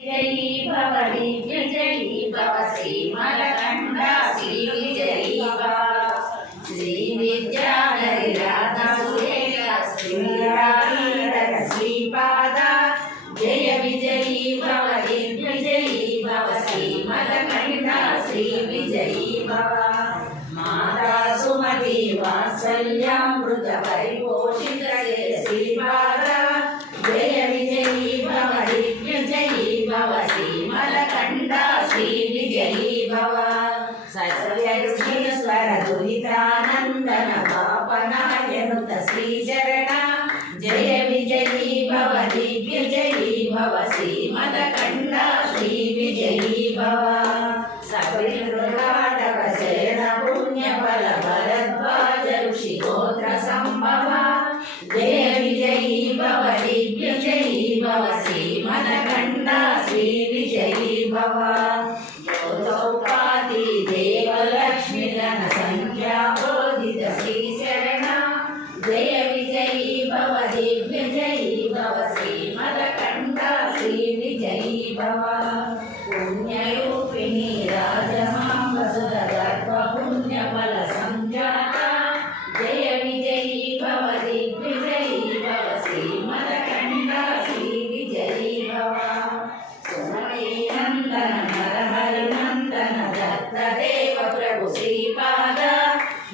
जयी भव विजयी भव श्रीमलकण्ठ श्री विजयी भव श्री विद्याधरी राधा सुरेखा श्रीराधर श्रीपाद जय विजयी भव विजयी भव श्रीमलकण्ठ श्री विजयी भव माता सुमति वात्सल्यामृत परिपोषित श्रीपाद जय विजयी भव विजयी भव श्रीमलकण्ठ श्री विजयी भव सत्यश्रीश्वर दुरितानन्दन पापनायनुत श्रीचरण जय विजयी भव विजयी भव श्रीमलकण्ठ श्री विजयी भव सपितृघातक शरण पुण्यफल भरद्वाज ऋषिगोत्र संभव जय विजयी भव विजयी भव श्रीमलकण्ठ श्री विजयी भव चौपाति देवलक्ष्मी गण संख्या बोधित श्रीचरण जय विजयी भव विजयी भव श्रीमलकण्ठ श्री विजयी भव पुण्यरूपिणी राजमां वसुधगर्भ पुण्यफल संजाता जय विजयी भव विजयी भव श्रीमलकण्ठ श्री विजयी भव सुमति नंदन नरहरि नंदन दत्तदेव प्रभु श्रीपाद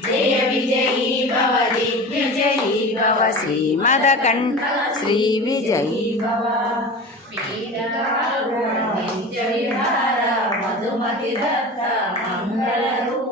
जय विजयी भव विजयी भव श्रीमलकण्ठ श्री विजयी भव नित्य विहार मधुमति दत्त मंगल रूप